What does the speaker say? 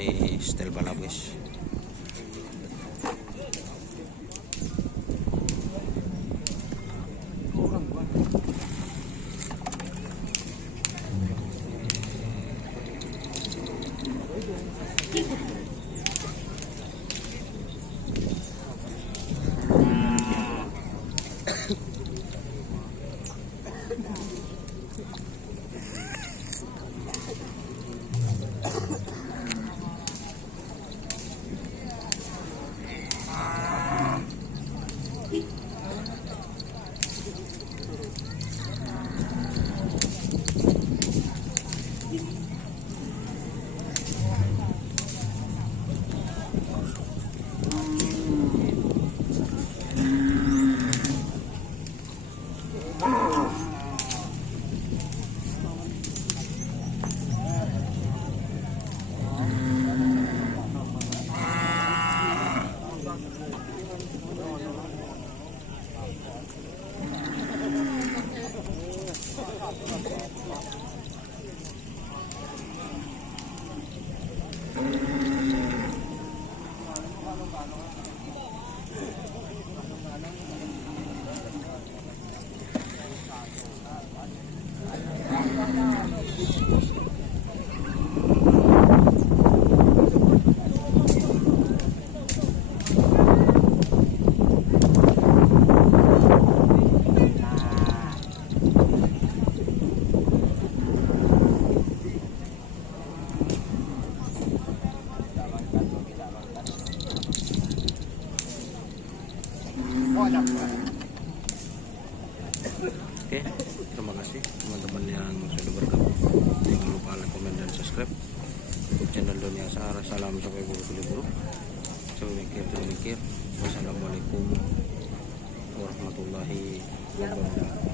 ni Style Balabes. Oke, terima kasih teman-teman yang sudah bergabung. Jangan lupa like, komen, dan subscribe untuk channel Dunia Sahara. Salam sampai buru-buru. Sampai mikir. Wassalamualaikum warahmatullahi wabarakatuh.